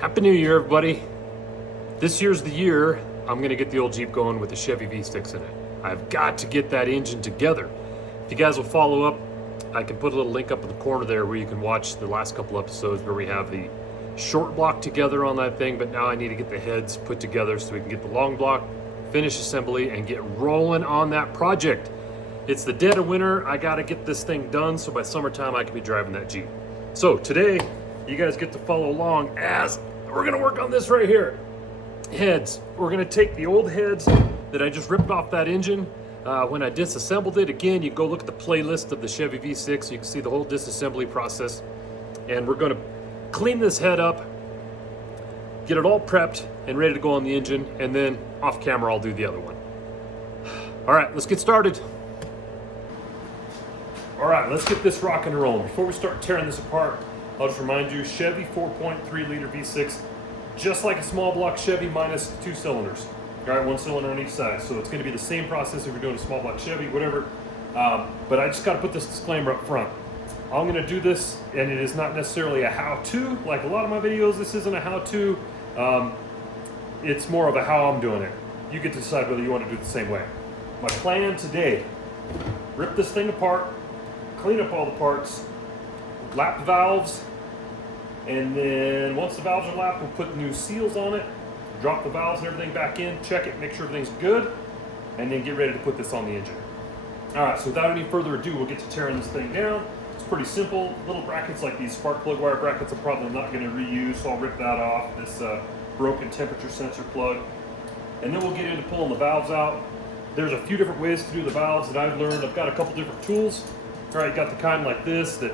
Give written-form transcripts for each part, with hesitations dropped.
Happy New Year, everybody. This year's the year I'm gonna get the old Jeep going with the Chevy V6 in it. I've got to get that engine together. If you guys will follow up, I can put a little link up in the corner there where you can watch the last couple episodes where we have the short block together on that thing, but now I need to get the heads put together so we can get the long block, finish assembly, and get rolling on that project. It's the dead of winter. I gotta get this thing done so by summertime I can be driving that Jeep. So today, you guys get to follow along as we're gonna work on this right here. Heads. We're gonna take the old heads that I just ripped off that engine when I disassembled it. Again, you go look at the playlist of the Chevy V6, you can see the whole disassembly process. And we're gonna clean this head up, get it all prepped and ready to go on the engine, and then off camera I'll do the other one. All right, let's get started. All right, let's get this rocking and rolling. Before we start tearing this apart, I'll just remind you, Chevy 4.3 liter V6, just like a small block Chevy minus 2 cylinders. All right, 1 cylinder on each side. So it's gonna be the same process if you're doing a small block Chevy, whatever. But I just gotta put this disclaimer up front. I'm gonna do this, and it is not necessarily a how-to. Like a lot of my videos, this isn't a how-to. It's more of a how I'm doing it. You get to decide whether you wanna do it the same way. My plan today, rip this thing apart, clean up all the parts, lap the valves, and then once the valves are lapped, we'll put new seals on it, drop the valves and everything back in, check it, make sure everything's good, and then get ready to put this on the engine. All right, so without any further ado, we'll get to tearing this thing down. It's pretty simple. Little brackets like these spark plug wire brackets I'm probably not gonna reuse, so I'll rip that off, this broken temperature sensor plug. And then we'll get into pulling the valves out. There's a few different ways to do the valves that I've learned. I've got a couple different tools. All right, you got the kind like this that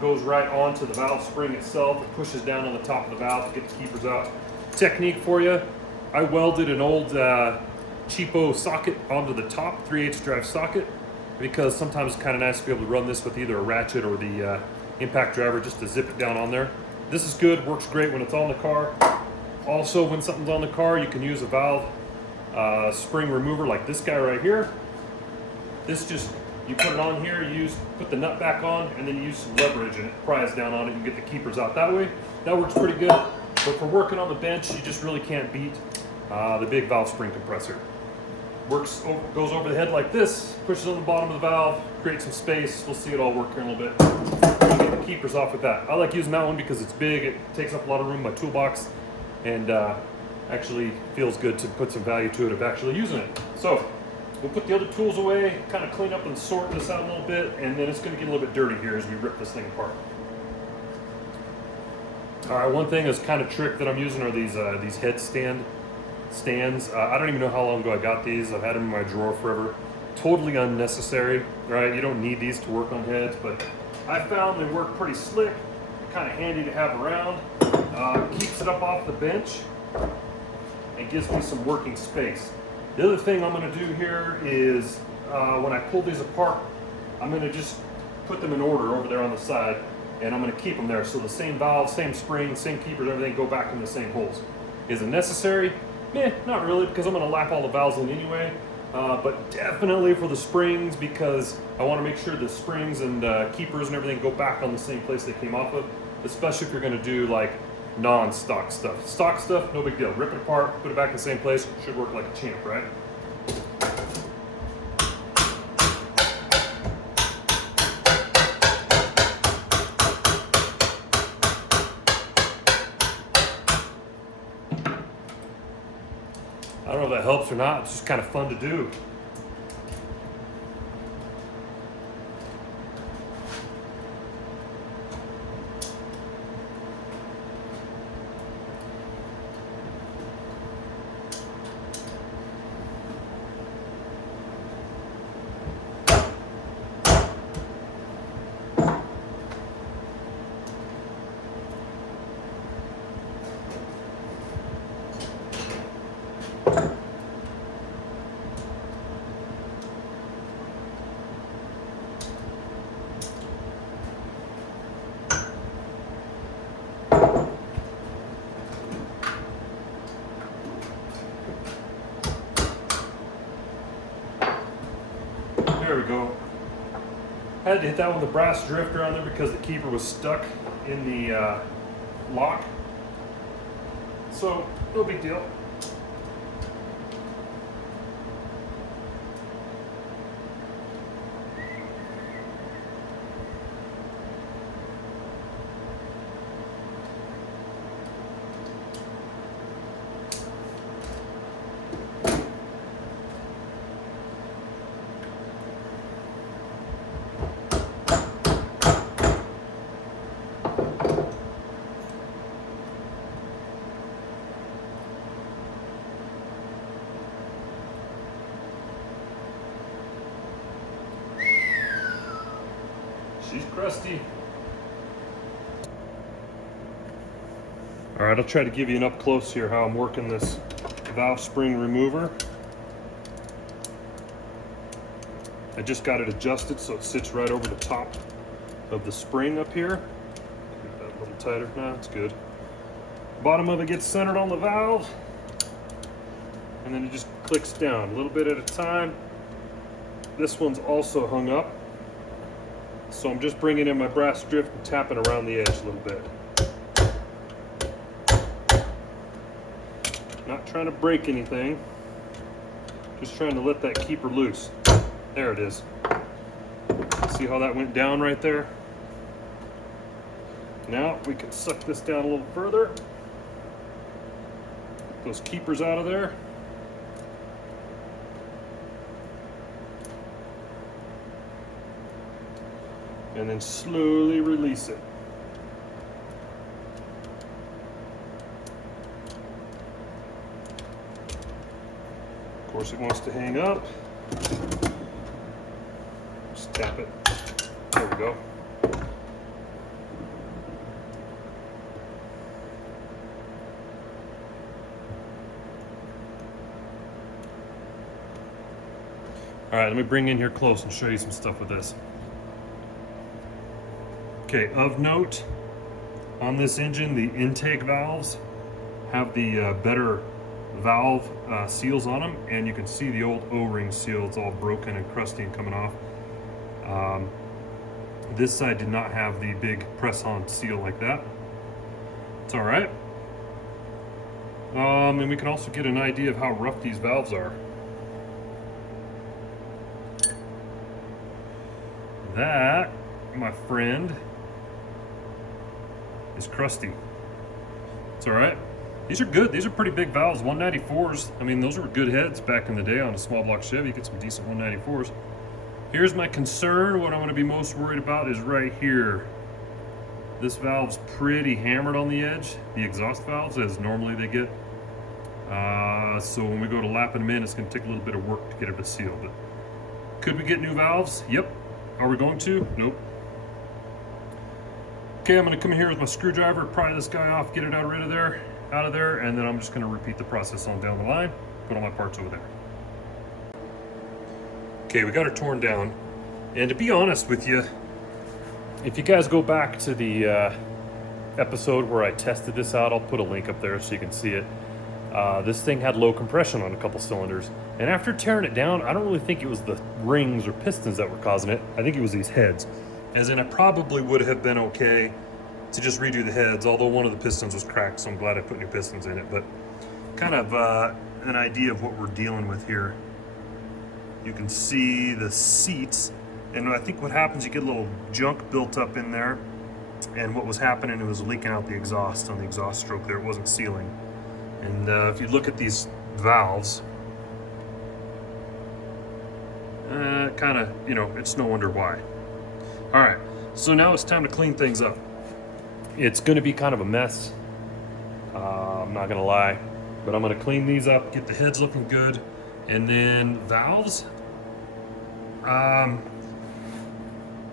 goes right onto the valve spring itself. It pushes down on the top of the valve to get the keepers out. Technique for you, I welded an old cheapo socket onto the top, 3/8 drive socket, because sometimes it's kind of nice to be able to run this with either a ratchet or the impact driver just to zip it down on there. This is good, works great when it's on the car. Also, when something's on the car, you can use a valve spring remover like this guy right here. This just, you put it on here, put the nut back on, and then you use some leverage and it pries down on it. You can get the keepers out that way. That works pretty good. But for working on the bench, you just really can't beat the big valve spring compressor. Goes over the head like this, pushes on the bottom of the valve, creates some space. We'll see it all work here in a little bit. You get the keepers off with that. I like using that one because it's big, it takes up a lot of room in my toolbox, and actually feels good to put some value to it of actually using it. So we'll put the other tools away, kind of clean up and sort this out a little bit, and then it's going to get a little bit dirty here as we rip this thing apart. All right, one thing is kind of trick that I'm using are these head stands. I don't even know how long ago I got these. I've had them in my drawer forever. Totally unnecessary, right? You don't need these to work on heads, but I found they work pretty slick, kind of handy to have around. Keeps it up off the bench and gives me some working space. The other thing I'm going to do here is when I pull these apart, I'm going to just put them in order over there on the side, and I'm going to keep them there. So the same valves, same springs, same keepers, everything go back in the same holes. Is it necessary? Not really, because I'm going to lap all the valves in anyway. But definitely for the springs, because I want to make sure the springs and keepers and everything go back on the same place they came off of, especially if you're going to do like non-stock stuff. Stock stuff, no big deal. Rip it apart, put it back in the same place, should work like a champ, right? I don't know if that helps or not, it's just kind of fun to do. There we go. I had to hit that with a brass drifter on there because the keeper was stuck in the lock. So, no big deal. She's crusty. All right, I'll try to give you an up close here how I'm working this valve spring remover. I just got it adjusted so it sits right over the top of the spring up here. Get that a little tighter. Now it's good. Bottom of it gets centered on the valve, and then it just clicks down a little bit at a time. This one's also hung up. So I'm just bringing in my brass drift and tapping around the edge a little bit. Not trying to break anything, just trying to let that keeper loose. There it is. See how that went down right there? Now we can suck this down a little further. Get those keepers out of there. And then slowly release it. Of course, it wants to hang up. Just tap it. There we go. All right, let me bring in here close and show you some stuff with this. Okay, of note, on this engine, the intake valves have the better valve seals on them, and you can see the old O-ring seal. It's all broken and crusty and coming off. This side did not have the big press-on seal like that. It's all right. And we can also get an idea of how rough these valves are. That, my friend, is crusty. It's all right. These are good. These are pretty big valves, 194s. I mean, those were good heads back in the day on a small block Chevy. You get some decent 194s. Here's my concern. What I'm going to be most worried about is right here. This valve's pretty hammered on the edge, the exhaust valves, as normally they get. So when we go to lapping them in, it's going to take a little bit of work to get it to seal. But could we get new valves? Yep. Are we going to? Nope. Okay, I'm going to come here with my screwdriver, pry this guy off, get it out of there, and then I'm just going to repeat the process on down the line, put all my parts over there. Okay, we got her torn down, and to be honest with you, if you guys go back to the episode where I tested this out, I'll put a link up there so you can see it. This thing had low compression on a couple cylinders, and after tearing it down, I don't really think it was the rings or pistons that were causing it. I think it was these heads. As in, I probably would have been okay to just redo the heads, although one of the pistons was cracked, so I'm glad I put new pistons in it. But kind of an idea of what we're dealing with here. You can see the seats, and I think what happens, you get a little junk built up in there, and what was happening, it was leaking out the exhaust on the exhaust stroke there. It wasn't sealing. And if you look at these valves, kind of, you know, it's no wonder why. All right, so now it's time to clean things up. It's going to be kind of a mess. I'm not going to lie, but I'm going to clean these up, get the heads looking good, and then valves. I'm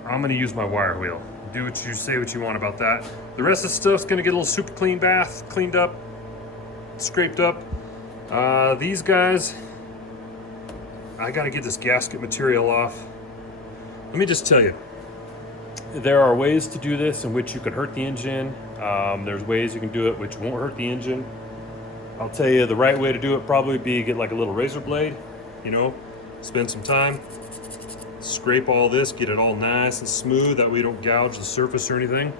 going to use my wire wheel. Do what you say, what you want about that. The rest of the stuff's going to get a little super clean bath, cleaned up, scraped up. These guys, I got to get this gasket material off. Let me just tell you. There are ways to do this in which you can hurt the engine. There's ways you can do it which won't hurt the engine. I'll tell you the right way to do it probably be get like a little razor blade, you know, spend some time, scrape all this, get it all nice and smooth, that way you don't gouge the surface or anything.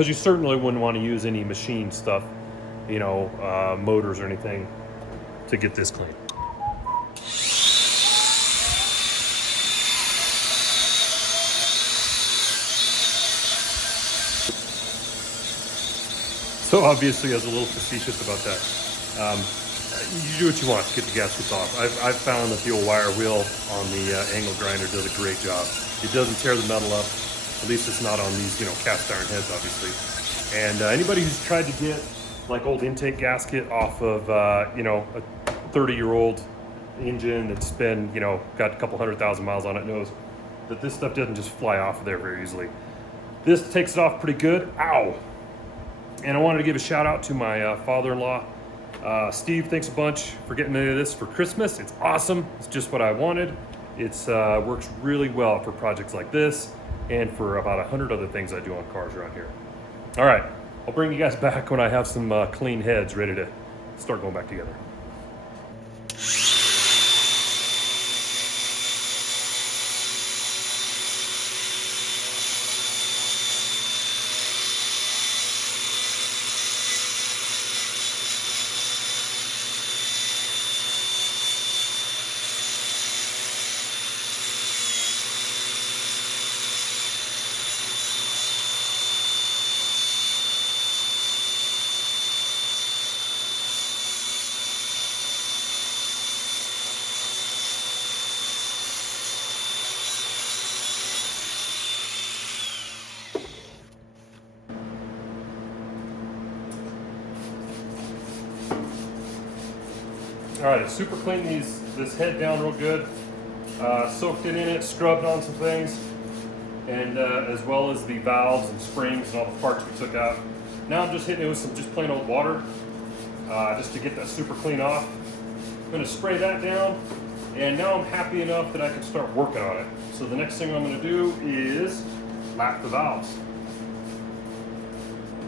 because you certainly wouldn't want to use any machine stuff, you know, motors or anything to get this clean. So obviously I was a little facetious about that. You do what you want to get the gaskets off. I've found that the old wire wheel on the angle grinder does a great job. It doesn't tear the metal up. At least it's not on these, you know, cast iron heads, obviously. And anybody who's tried to get like old intake gasket off of, you know, a 30-year-old engine that's been, you know, got a couple 100,000 miles on it knows that this stuff doesn't just fly off of there very easily. This takes it off pretty good. Ow! And I wanted to give a shout out to my father-in-law. Steve, thanks a bunch for getting me this for Christmas. It's awesome. It's just what I wanted. It's works really well for projects like this and for about 100 other things I do on cars around here. All right, I'll bring you guys back when I have some clean heads ready to start going back together. All right, it's super clean this head down real good. Soaked it in it, scrubbed on some things, and as well as the valves and springs and all the parts we took out. Now I'm just hitting it with some just plain old water, just to get that super clean off. I'm gonna spray that down, and now I'm happy enough that I can start working on it. So the next thing I'm gonna do is lap the valves.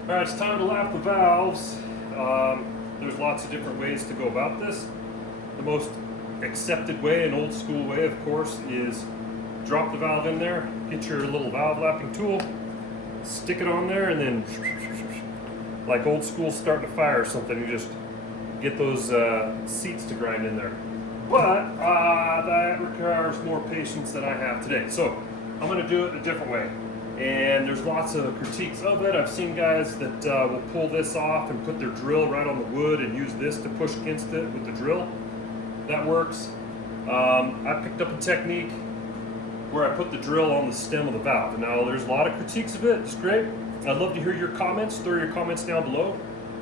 All right, it's time to lap the valves. There's lots of different ways to go about this. The most accepted way, an old school way, of course, is drop the valve in there, get your little valve lapping tool, stick it on there, and then like old school starting a fire or something, you just get those seats to grind in there. But that requires more patience than I have today. So I'm gonna do it a different way. And there's lots of critiques of it. I've seen guys that will pull this off and put their drill right on the wood and use this to push against it with the drill. That works. I picked up a technique where I put the drill on the stem of the valve. Now there's a lot of critiques of it, it's great. I'd love to hear your comments, throw your comments down below.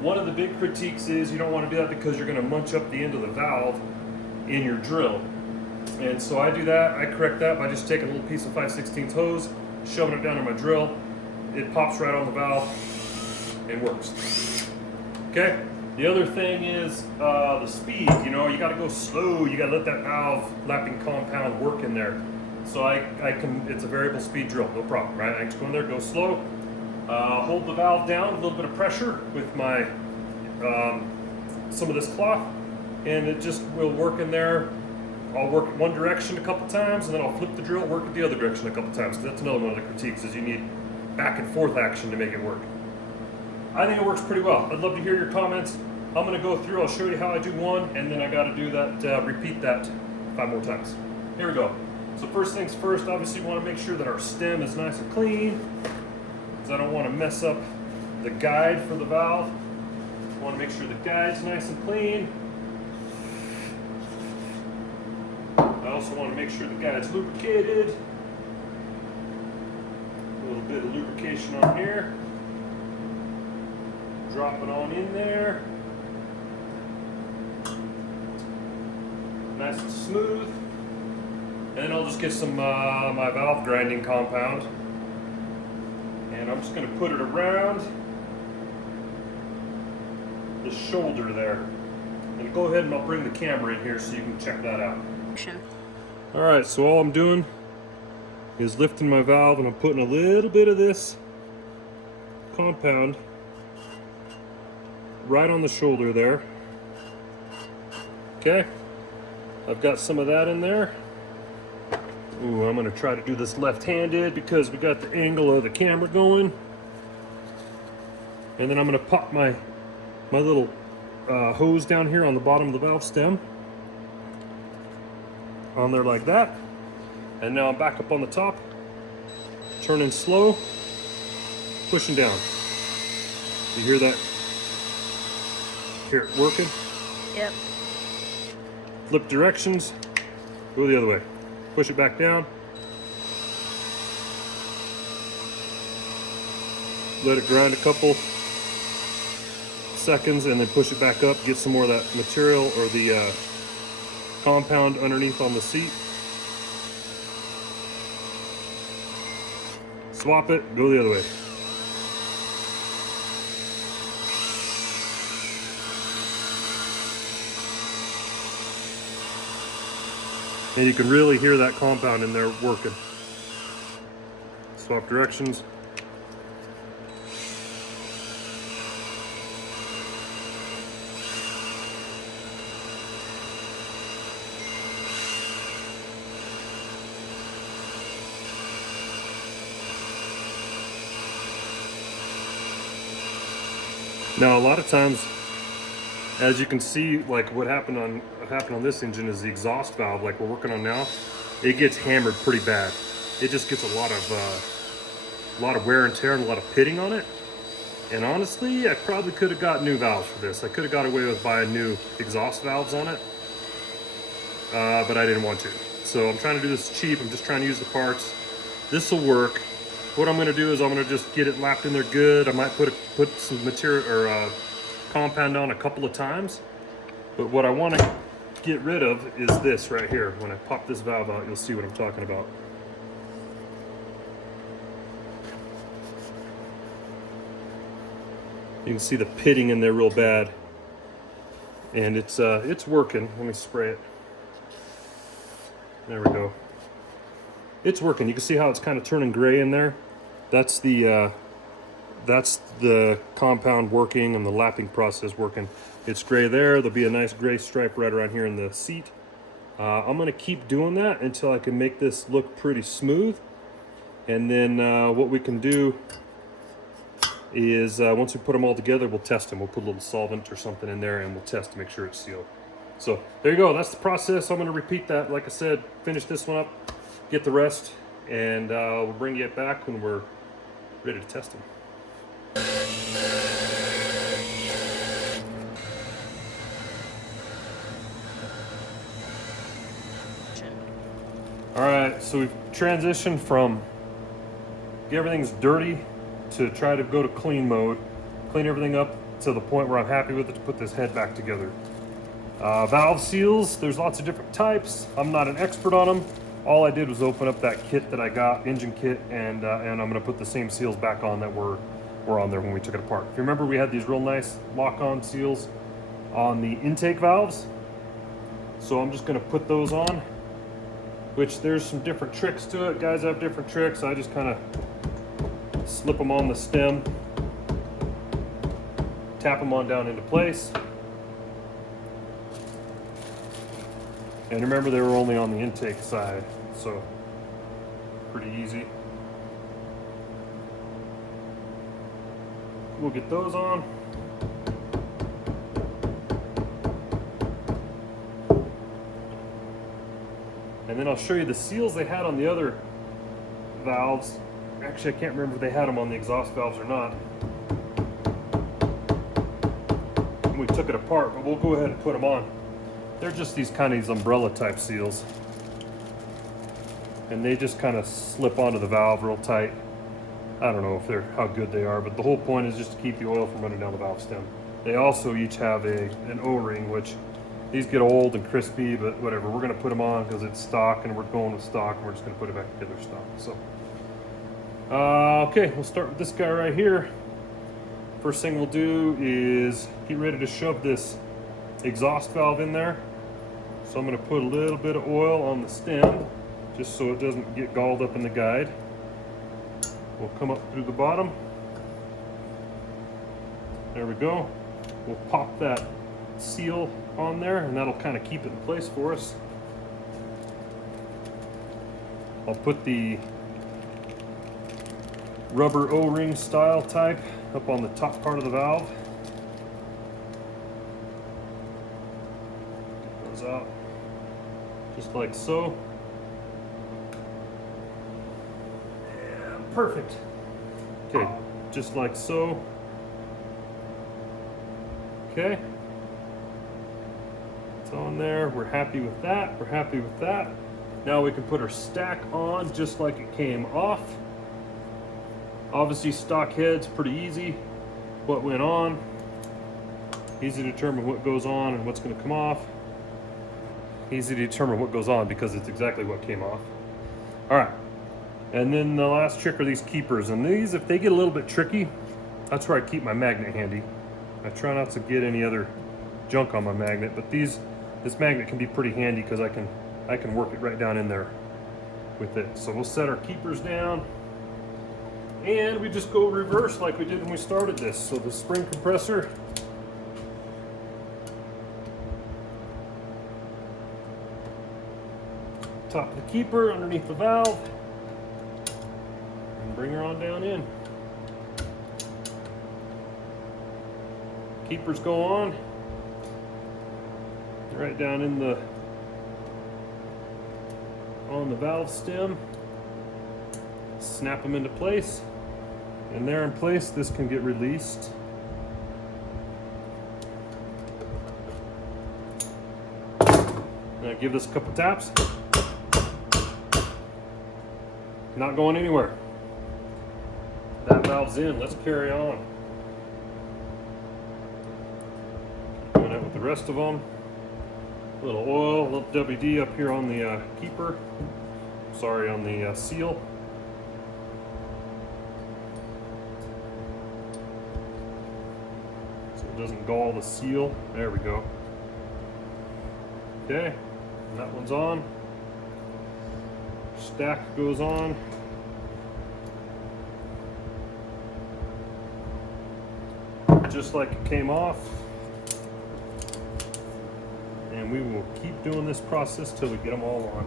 One of the big critiques is you don't want to do that because you're gonna munch up the end of the valve in your drill. And so I do that, I correct that by just taking a little piece of 5/16 hose, shoving it down in my drill. It pops right on the valve and works. Okay? The other thing is the speed. You know, you got to go slow. You got to let that valve lapping compound work in there. So it's a variable speed drill, no problem, right? I just go in there, go slow, hold the valve down, a little bit of pressure with my some of this cloth, and it just will work in there. I'll work one direction a couple times, and then I'll flip the drill, work it the other direction a couple times, because that's another one of the critiques, is you need back and forth action to make it work. I think it works pretty well. I'd love to hear your comments. I'm gonna go through, I'll show you how I do one, and then I gotta do that, repeat that 5 more times. Here we go. So first things first, obviously we wanna make sure that our stem is nice and clean, because I don't wanna mess up the guide for the valve. I wanna make sure the guide's nice and clean. I also want to make sure the guide's lubricated. A little bit of lubrication on here. Drop it on in there. Nice and smooth. And then I'll just get some my valve grinding compound. And I'm just going to put it around the shoulder there. And go ahead and I'll bring the camera in here so you can check that out. Alright, so all I'm doing is lifting my valve, and I'm putting a little bit of this compound right on the shoulder there. Okay, I've got some of that in there. Ooh, I'm going to try to do this left-handed because we got the angle of the camera going. And then I'm going to pop my little hose down here on the bottom of the valve stem on there like that. And now I'm back up on the top, turning slow, pushing down. You hear that? Hear it working? Yep. Flip directions, go the other way. Push it back down. Let it grind a couple seconds and then push it back up, get some more of that material or the compound underneath on the seat. Swap it, go the other way. And you can really hear that compound in there working. Swap directions. Now, a lot of times, as you can see, like what happened on this engine is the exhaust valve, like we're working on now, it gets hammered pretty bad. It just gets a lot of wear and tear and a lot of pitting on it. And honestly, I probably could have got new valves for this. I could have got away with buying new exhaust valves on it, but I didn't want to. So I'm trying to do this cheap. I'm just trying to use the parts. This will work. What I'm going to do is I'm going to just get it lapped in there good. I might put some material or compound on a couple of times. But what I want to get rid of is this right here. When I pop this valve out, you'll see what I'm talking about. You can see the pitting in there real bad. And it's working. Let me spray it. There we go. It's working. You can see how it's kind of turning gray in there. That's the compound working and the lapping process working. It's gray there. There'll be a nice gray stripe right around here in the seat. I'm going to keep doing that until I can make this look pretty smooth. And then what we can do is once we put them all together, we'll test them. We'll put a little solvent or something in there and we'll test to make sure it's sealed. So there you go. That's the process. I'm going to repeat that. Like I said, finish this one up, get the rest, and we'll bring you back when we're ready to test them. All right, so we've transitioned from everything's dirty to try to go to clean mode, clean everything up to the point where I'm happy with it to put this head back together. Valve seals, there's lots of different types. I'm not an expert on them. All I did was open up that kit that I got, engine kit, and I'm gonna put the same seals back on that were on there when we took it apart. If you remember, we had these real nice lock-on seals on the intake valves. So I'm just gonna put those on, which there's some different tricks to it. Guys have different tricks. I just kind of slip them on the stem, tap them on down into place. And remember, they were only on the intake side, so pretty easy. We'll get those on. And then I'll show you the seals they had on the other valves. Actually, I can't remember if they had them on the exhaust valves or not. We took it apart, but we'll go ahead and put them on. They're just these kind of umbrella type seals. And they just kind of slip onto the valve real tight. I don't know if they're how good they are, but the whole point is just to keep the oil from running down the valve stem. They also each have an O-ring, which these get old and crispy, but whatever. We're gonna put them on because it's stock and we're going with stock and we're just gonna put it back together stock. So, okay, we'll start with this guy right here. First thing we'll do is get ready to shove this exhaust valve in there. So I'm going to put a little bit of oil on the stem just so it doesn't get galled up in the guide. We'll come up through the bottom. There we go. We'll pop that seal on there and that'll kind of keep it in place for us. I'll put the rubber O-ring style type up on the top part of the valve. Goes out just like so. Yeah, perfect. Okay, just like so. Okay. It's on there. We're happy with that. We're happy with that. Now we can put our stack on just like it came off. Obviously stock head's pretty easy. What went on, easy to determine what goes on and what's going to come off. Easy to determine what goes on because it's exactly what came off. All right, and then the last trick are these keepers, and these, if they get a little bit tricky, that's where I keep my magnet handy. I try not to get any other junk on my magnet, but this magnet can be pretty handy because I can work it right down in there with it. So we'll set our keepers down. And we just go reverse like we did when we started this. So the spring compressor, top of the keeper underneath the valve, and bring her on down in. Keepers go on, right down in on the valve stem. Snap them into place. And they're in place. This can get released. Now give this a couple taps. Not going anywhere. That valve's in. Let's carry on. Doing that with the rest of them. A little oil, a little WD up here on the keeper. Sorry, on the seal. Doesn't gall the seal. There we go. Okay, that one's on. Stack goes on. Just like it came off. And we will keep doing this process till we get them all on.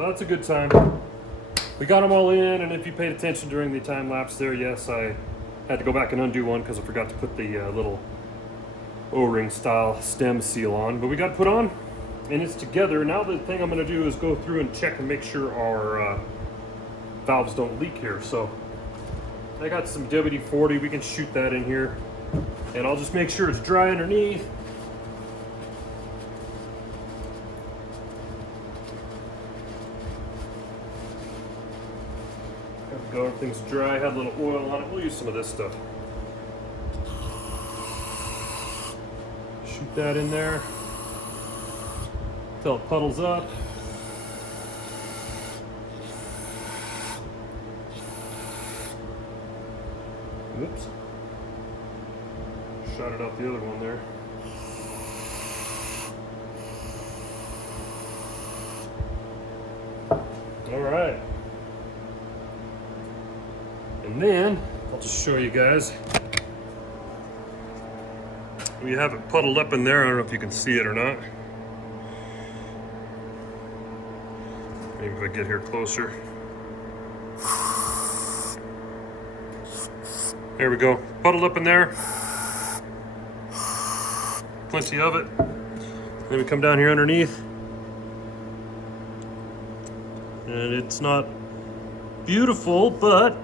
That's a good time. We got them all in, and if you paid attention during the time lapse there, yes, I had to go back and undo one because I forgot to put the little O-ring style stem seal on, but we got it put on and it's together. Now the thing I'm going to do is go through and check and make sure our valves don't leak here. So I got some WD-40, we can shoot that in here, and I'll just make sure it's dry underneath. Go, everything's dry, had a little oil on it. We'll use some of this stuff. Shoot that in there until it puddles up. Oops. Shot it out the other one there. All right. And then, I'll just show you guys. We have it puddled up in there. I don't know if you can see it or not. Maybe if I get here closer. There we go. Puddled up in there. Plenty of it. Then we come down here underneath. And it's not beautiful, but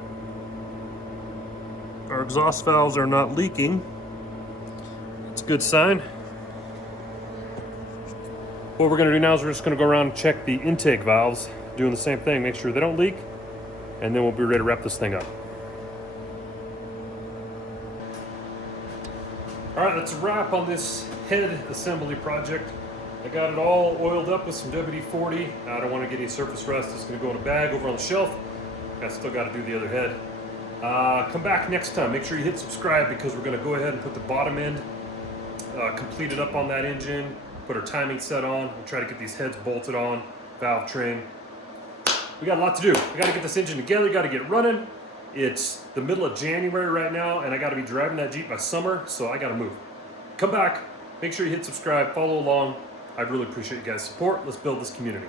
our exhaust valves are not leaking. It's a good sign. What we're gonna do now is we're just gonna go around and check the intake valves, doing the same thing, make sure they don't leak, and then we'll be ready to wrap this thing up. All right, that's a wrap on this head assembly project. I got it all oiled up with some WD-40. I don't want to get any surface rust. It's going to go in a bag over on the shelf. I still got to do the other head. Come back next time. Make sure you hit subscribe because we're going to go ahead and put the bottom end completed up on that engine, put our timing set on, we'll try to get these heads bolted on, valve train. We got a lot to do. We got to get this engine together, got to get running. It's the middle of January right now, and I got to be driving that Jeep by summer, so I got to move. Come back, make sure you hit subscribe, follow along. I'd really appreciate you guys' support. Let's build this community.